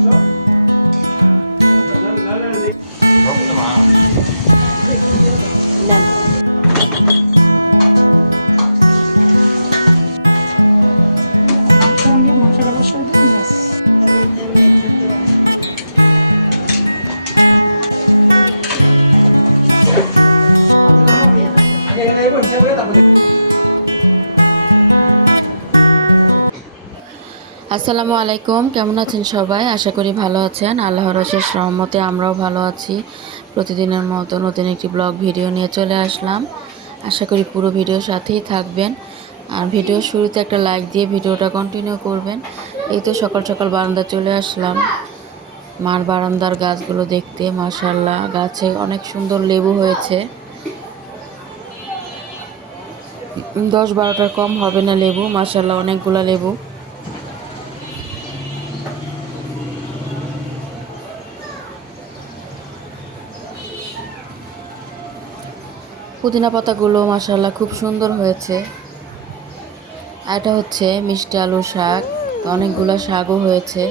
নেন। মশলা বসাই দিন ব্যাস। আসসালামু আলাইকুম, কেমন আছেন সবাই? আশা করি ভালো আছেন। আল্লাহর অশেষ রহমতে আমরাও ভালো আছি। প্রতিদিনের মতো নতুন একটি ব্লগ ভিডিও নিয়ে চলে আসলাম। আশা করি পুরো ভিডিওর সাথেই থাকবেন। আর ভিডিওর শুরুতে একটা লাইক দিয়ে ভিডিওটা কন্টিনিউ করবেন। এই তো সকাল সকাল বারান্দা চলে আসলাম মার বারান্দার গাছগুলো দেখতে। মাশাআল্লাহ, গাছে অনেক সুন্দর লেবু হয়েছে। 10-12টার কম হবে না লেবু, মাশাআল্লাহ অনেকগুলা লেবু। পুদিনা পাতাগুলো মাশাআল্লাহ খুব সুন্দর হয়েছে। এটা হচ্ছে মিষ্টি আলুর শাক, অনেকগুলো শাকও হয়েছে।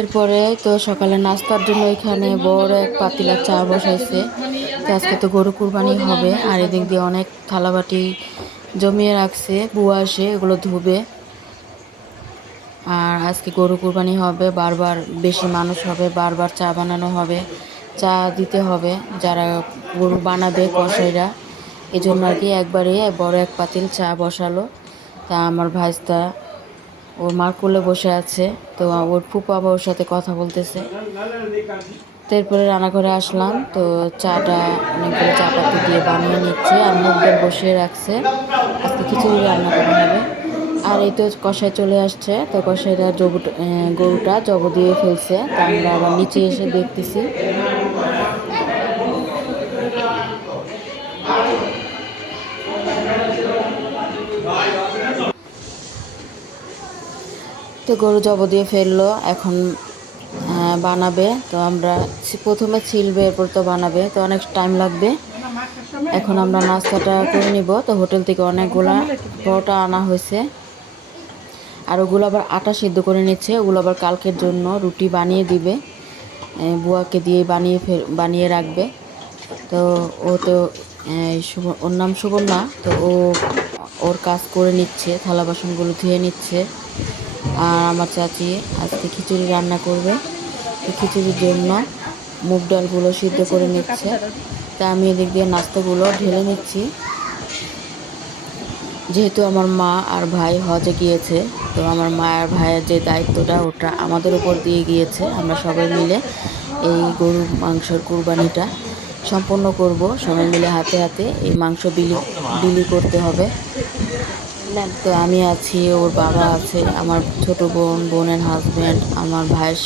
এরপরে তো সকালে নাস্তার জন্য এখানে বড় এক পাতিলা চা বসাইছে। তো আজকে তো গরু কুরবানি হবে, আর এদিক দিয়ে অনেক থালাবাটি জমিয়ে রাখছে, বুয়া এসে এগুলো ধুবে। আর আজকে গরু কুরবানি হবে, বারবার বেশি মানুষ হবে, বারবার চা বানানো হবে, চা দিতে হবে যারা গরু বানাবে কসাইরা। এই জন্য আর কি একবারে বড় এক পাতিল চা বসালো। তা আমার ভাইস্তা ওর মার কোলে বসে আছে, তো ওর ফুপা আবার ওর সাথে কথা বলতেছে। তারপরে রান্নাঘরে আসলাম, তো চাটা অনেকগুলো চা পাতি দিয়ে বানিয়ে নিচ্ছে, আর মুগ ডাল বসিয়ে রাখছে। আজকে খিচুড়ি রান্না করা হবে। আর এই তো কষাই চলে আসছে, তো কষাইরা গরুটা জব দিয়ে ফেলছে। তা আমরা আবার নিচে এসে দেখতেছি। তো গরু জব দিয়ে ফেললো, এখন বানাবে। তো আমরা প্রথমে ছিলবে, এরপর তো বানাবে, তো অনেক টাইম লাগবে। এখন আমরা নাস্তাটা করে নিব। তো হোটেল থেকে অনেকগুলা পরোটা আনা হয়েছে, আর ওগুলো আবার আটা সিদ্ধ করে নিচ্ছে। ওগুলো আবার কালকের জন্য রুটি বানিয়ে দিবে, বুয়াকে দিয়ে বানিয়ে রাখবে। তো ও তো ওর নাম সুবর্ণা, তো ওর কাজ করে নিচ্ছে, থালা বাসনগুলো ধুয়ে নিচ্ছে। আর আমার চাচি আজকে খিচুড়ি রান্না করবে, তো খিচুড়ির জন্য মুগ ডালগুলো সিদ্ধ করে নিচ্ছে। তা আমি এদিক দিয়ে নাস্তাগুলো ঢেলে নিচ্ছি। যেহেতু আমার মা আর ভাই হজে গিয়েছে, তো আমার মা আর ভাইয়ের যে দায়িত্বটা ওটা আমাদের উপর দিয়ে গিয়েছে। আমরা সবাই মিলে এই গরু মাংসের কুরবানিটা সম্পন্ন করব, সবাই মিলে হাতে হাতে এই মাংস বিলি করতে হবে। তো আমি আছি, ওর বাবা আছে, আমার ছোট বোনের হাজব্যান্ড, আমার ভাইয়ের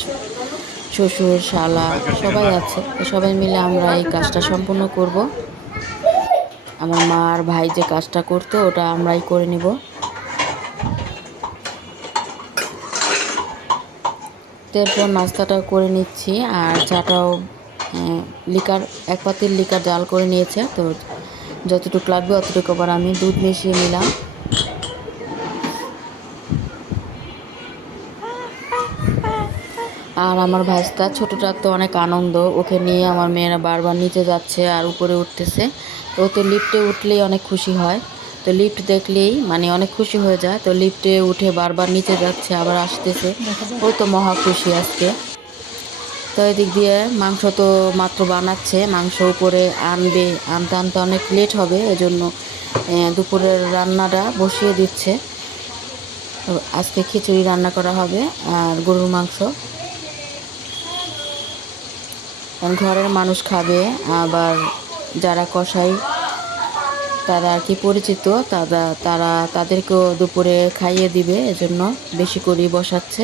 শ্বশুর, শালা সবাই আছে। তো সবাই মিলে আমরা এই কাজটা সম্পন্ন করব। আমার মা আর ভাই যে কাজটা করতো ওটা আমরাই করে নিব। তারপর নাস্তাটাও করে নিচ্ছি, আর চাটাও লিকার, এক পাতিল লিকার জাল করে নিয়েছে। তো যতটুকু লাগবে অতটুকু আবার আমি দুধ মিশিয়ে নিলাম। আর আমার ভাইস্তা ছোটোটার তো অনেক আনন্দ, ওকে নিয়ে আমার মেয়েরা বারবার নিচে যাচ্ছে আর উপরে উঠতেছে। তো ও তো লিফটে উঠলেই অনেক খুশি হয়, তো লিফট দেখলেই মানে অনেক খুশি হয়ে যায়। তো লিফটে উঠে বারবার নিচে যাচ্ছে, আবার আসতেছে, ও তো মহা খুশি আজকে। তো এদিক দিয়ে মাংস তো মাত্র বানাচ্ছে, মাংস উপরে আনতে আনতে অনেক লেট হবে, এজন্য দুপুরের রান্নাটা বসিয়ে দিচ্ছে। তো আজকে খিচুড়ি রান্না করা হবে আর গরুর মাংস, ঘরের মানুষ খাবে। আবার যারা কসাই তারা আর কি পরিচিত, তাদেরকেও দুপুরে খাইয়ে দিবে, এজন্য বেশি করেই বসাচ্ছে।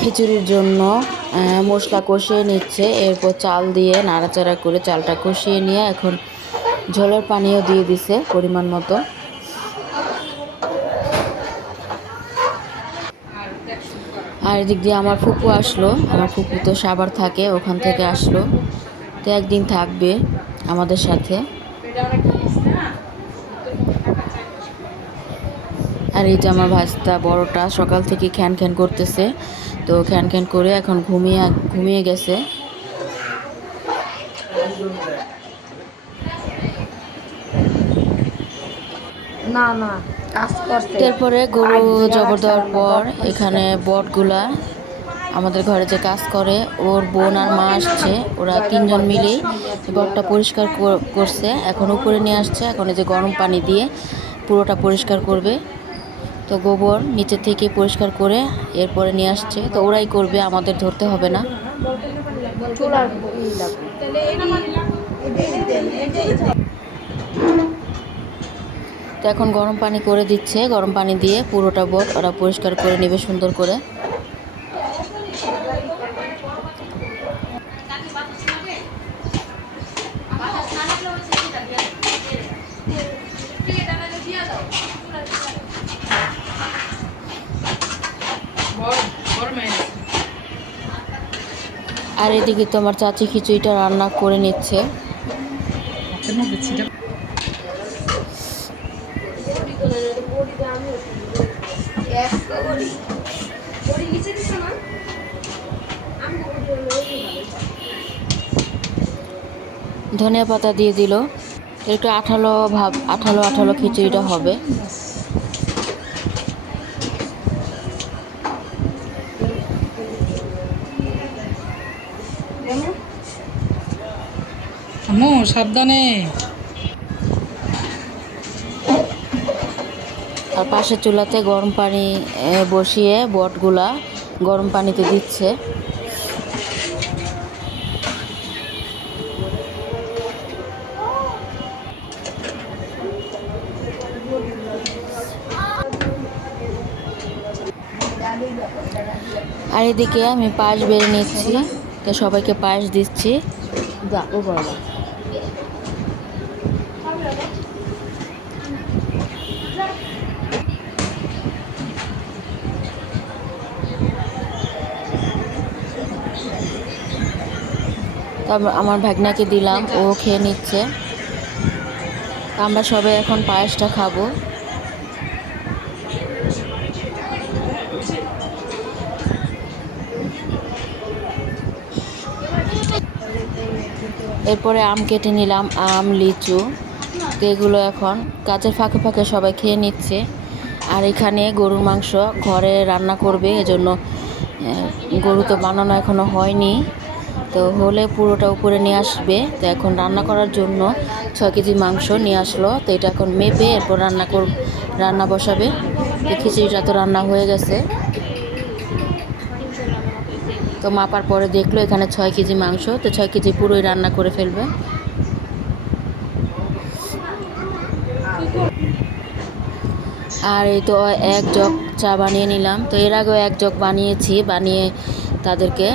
খিচুড়ির জন্য মশলা কষিয়ে নিচ্ছে, এরপর চাল দিয়ে নাড়াচাড়া করে চালটা কষিয়ে নিয়ে এখন ঝোলের পানিও দিয়ে দিছে পরিমাণ মতো। আর এদিক দিয়ে আমার ফুপু আসলো, আমার ফুপু তো সাভার থাকে, ওখান থেকে আসলো, তো একদিন থাকবে আমাদের সাথে। আর এই যে আমার ভাস্তা বড়টা সকাল থেকে খ্যান খ্যান করতেছে, তো খ্যান খ্যান করে এখন ঘুমিয়ে গেছে। না না কাজ করতে তারপরে গরু জবর দেওয়ার পর এখানে বটগুলা আমাদের ঘরে যে কাজ করে ওর বোন আর মা আসছে, ওরা তিনজন মিলেই বটটা পরিষ্কার করছে, এখন উপরে নিয়ে আসছে। এখন এই যে গরম পানি দিয়ে পুরোটা পরিষ্কার করবে। তো গোবর নিচে থেকে পরিষ্কার করে এরপরে নিয়ে আসছে, তো ওরাই করবে, আমাদের ধরতে হবে না। তো এখন গরম পানি করে দিচ্ছে, গরম পানি দিয়ে পুরোটা বট ওরা পরিষ্কার করে নেবে সুন্দর করে। আর এদিকে তো আমার চাচি খিচুড়িটা রান্না করে নিচ্ছে। ধনিয়া পাতা দিয়ে দিল, একটু আঠালো ভাব, আঠালো আঠালো খিচুড়িটা হবে। আম্মু সাবধানে। আর পাশের চুলাতে গরম পানি বসিয়ে বটগুলা গরম পানিতে দিচ্ছে। আর এদিকে আমি পায়েস বেড়ে নিচ্ছি, তো সবাইকে পায়েস দিচ্ছি। তারপর আমার ভাগনাকে দিলাম, ও খেয়ে নিচ্ছে। আমরা সবাই এখন পায়েসটা খাবো। এরপরে আম কেটে নিলাম, আম লিচু, তো এগুলো এখন কাজের ফাঁকে ফাঁকে সবাই খেয়ে নিচ্ছে। আর এখানে গরুর মাংস ঘরে রান্না করবে, এজন্য গরু তো বানানো এখনো হয়নি, তো হলে পুরোটা উপরে নিয়ে আসবে। তো এখন রান্না করার জন্য 6 কেজি মাংস নিয়ে আসলো, তো এটা এখন মেপে এরপর রান্না বসাবে। তো খিচুড়িটা তো রান্না হয়ে গেছে, তো মাপার পরে দেখলো এখানে 6 কেজি মাংস, তো 6 কেজি পুরোই রান্না করে ফেলবে। আর এই তো 1 জগ চা বানিয়ে নিলাম, তো এর আগেও 1 জগ বানিয়েছি, বানিয়ে তাদেরকে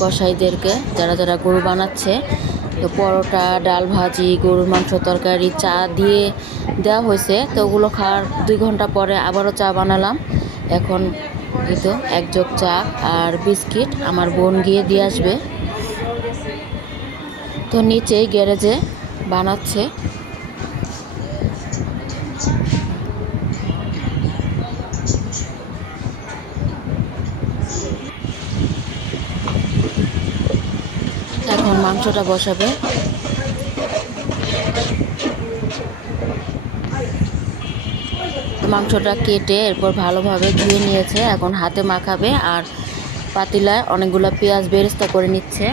কসাইদেরকে যারা যারা গরু বানাচ্ছে, তো পরোটা, ডাল ভাজি, গরুর মাংস তরকারি, চা দিয়ে দেওয়া হয়েছে। তো ওগুলো খাওয়ার 2 ঘন্টা পরে আবারও চা বানালাম। এখন এই তো 1 জগ চা আর বিস্কিট আমার বোন গিয়ে দিয়ে আসবে। তো নিচেই গ্যারেজে বানাচ্ছে। এখন মাংসটা বসাবে। মাংসটা কেটে এরপর ভালোভাবে ধুয়ে নিয়েছে, এখন হাতে মাখাবে আর পাতিলায় অনেকগুলো পেঁয়াজ বেরেস্তা করে নিচ্ছে।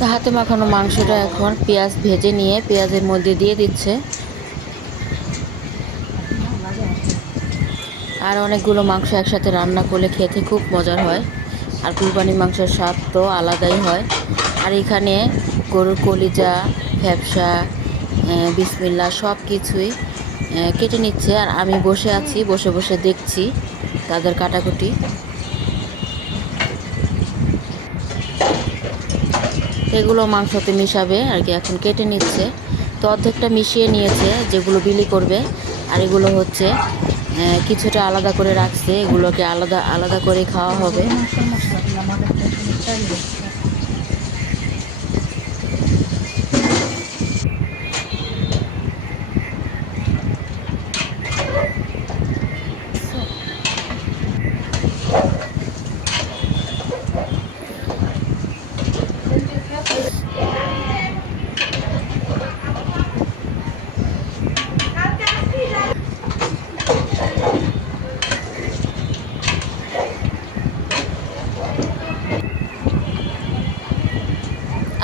তো হাতে মাখানো মাংসটা এখন পেঁয়াজ ভেজে নিয়ে পেঁয়াজের মধ্যে দিয়ে দিচ্ছে। আর অনেকগুলো মাংস একসাথে রান্না করলে খেতে খুব মজার হয়। আর কুরবানির মাংসের স্বাদ তো আলাদাই হয়। আর এখানে গরুর কলিজা, ফ্যাপসা, বিসমিল্লা সব কিছুই কেটে নিচ্ছে। আর আমি বসে আছি, বসে বসে দেখছি তাদের কাটাকুটি। এগুলো মাংসতে মিশাবে আর কি, এখন কেটে নিচ্ছে। তো অর্ধেকটা মিশিয়ে নিয়েছে যেগুলো বিলি করবে, আর এগুলো হচ্ছে কিছুটা আলাদা করে রাখছে, এগুলোকে আলাদা আলাদা করে খাওয়া হবে।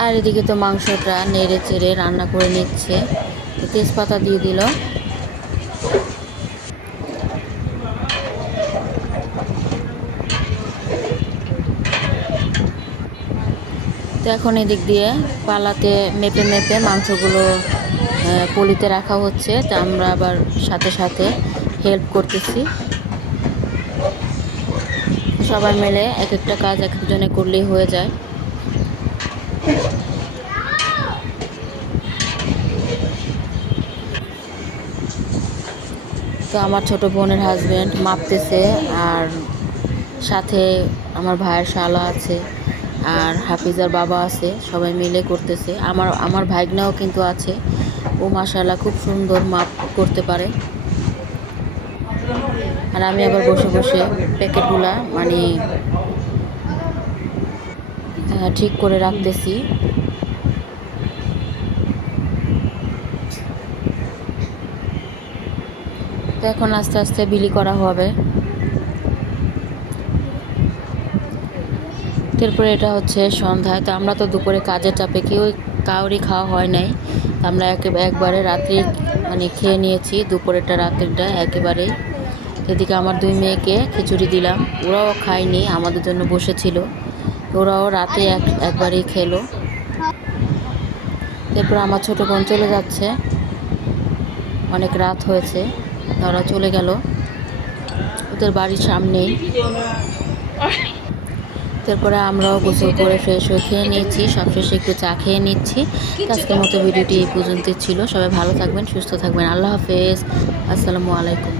আর এদিকে তো মাংসটা নেড়ে চেড়ে রান্না করে নিচ্ছে। তেজপাতা দিয়ে দিল। তো এখন এদিক দিয়ে পালাতে মেপে মেপে মাংসগুলো পলিতে রাখা হচ্ছে। তো আমরা আবার সাথে সাথে হেল্প করতেছি। সবাই মিলে এক একটা কাজ এক একজনে করলেই হয়ে যায়। তো আমার ছোট বোনের হাজব্যান্ড মাপতেছে, আর সাথে আমার ভাইয়ের শালা আছে, আর হাফিজার বাবা আছে, সবাই মিলে করতেছে। আমার ভাইগনাও কিন্তু আছে, ও মাশাআল্লাহ খুব সুন্দর মাপ করতে পারে। আর আমি আবার বসে বসে প্যাকেটগুলা মানে ঠিক করে রাখতেছি। তো এখন আস্তে আস্তে বিলি করা হবে। তারপরে এটা হচ্ছে সন্ধ্যায়। তো আমরা তো দুপুরে কাজের চাপে কাউরই খাওয়া হয় নাই। আমরা একবারে রাত্রি মানে খেয়ে নিয়েছি, দুপুরেরটা রাত্রিটা একেবারেই। এদিকে আমার দুই মেয়েকে খিচুড়ি দিলাম, ওরাও খায়নি, আমাদের জন্য বসেছিল। ওরাও রাতে একবারেই খেলো। এরপর আমার ছোটো বোন চলে যাচ্ছে, অনেক রাত হয়েছে, তারা চলে গেল ওদের বাড়ির সামনেই। তারপরে আমরাও গোসল করে ফ্রেশ হয়ে খেয়ে নিয়েছি, সবশেষে একটু চা খেয়ে নিচ্ছি। আজকের মতো ভিডিওটি এই পর্যন্ত ছিল। সবাই ভালো থাকবেন, সুস্থ থাকবেন। আল্লাহ হাফেজ, আসসালামু আলাইকুম।